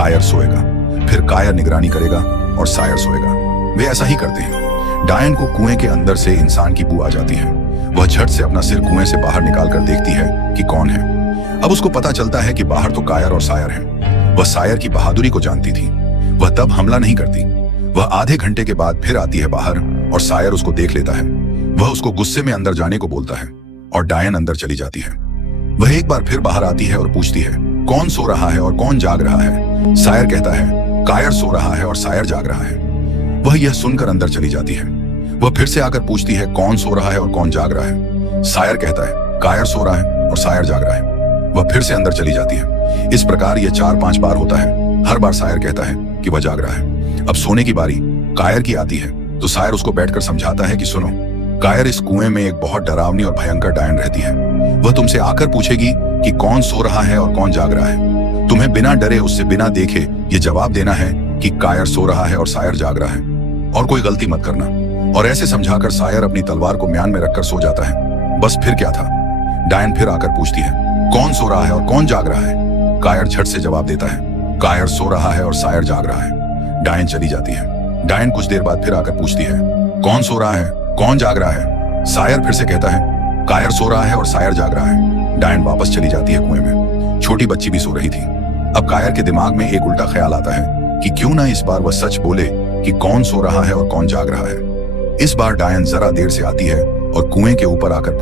कायर सोएगा, फिर कायर निगरानी करेगा और सायर सोएगा। वे ऐसा ही करते हैं। डायन को कुएं के अंदर से इंसान की बू आ जाती है। वह झट से अपना सिर कुएं से बाहर निकालकर देखती है कि कौन है। अब उसको पता चलता है कि बाहर तो कायर और सायर हैं। वह सायर की बहादुरी को जानती थी। वह तब हमला नहीं करती। वह आधे घंटे के बाद फिर आती है बाहर और सायर उसको देख लेता है। वह उसको गुस्से में अंदर जाने को बोलता है और डायन अंदर चली जाती है। वह एक बार फिर बाहर आती है और पूछती है, कौन सो रहा है और कौन जाग रहा है? सायर कहता है, कायर सो रहा है और सायर जाग रहा है। वह यह सुनकर अंदर चली जाती है। वह फिर से आकर पूछती है, कौन सो रहा है और कौन जाग रहा है? सायर कहता है, कायर सो रहा है और सायर जाग रहा है। वह फिर से अंदर चली जाती है। इस प्रकार यह 4-5 बार होता है। हर बार सायर कहता है कि वह जाग रहा है। अब सोने की बारी कायर की आती है तो सायर उसको बैठकर समझाता है कि सुनो, कायर, इस कुएं में एक बहुत डरावनी और भयंकर डायन रहती है। वह तुमसे आकर पूछेगी कि कौन सो रहा है और कौन जाग रहा है। तुम्हें बिना डरे, उससे बिना देखे ये जवाब देना है कि कायर सो रहा है और सायर जाग रहा है, और कोई गलती मत करना। और ऐसे समझाकर सायर अपनी तलवार को म्यान में रखकर सो जाता है। बस फिर क्या था। डायन फिर आकर पूछती है, कौन सो रहा है और कौन जाग रहा है? कायर झट से जवाब देता है, कायर सो रहा है और सायर जाग रहा है। डायन चली जाती है। डायन कुछ देर बाद फिर आकर पूछती है, कौन सो रहा है, कौन जाग रहा है? सायर फिर से कहता है, कायर सो रहा है और सायर जाग रहा है। डायन वापस चली जाती है कुएं में। छोटी बच्ची भी सो रही थी। अब कायर के दिमाग में एक उल्टा ख्याल आता है कि क्यों ना इस बार वह सच बोले कि कौन सो रहा है और कौन जाग रहा है। इस बार डायन जरा देर से आती है और कुएं के ऊपर आकर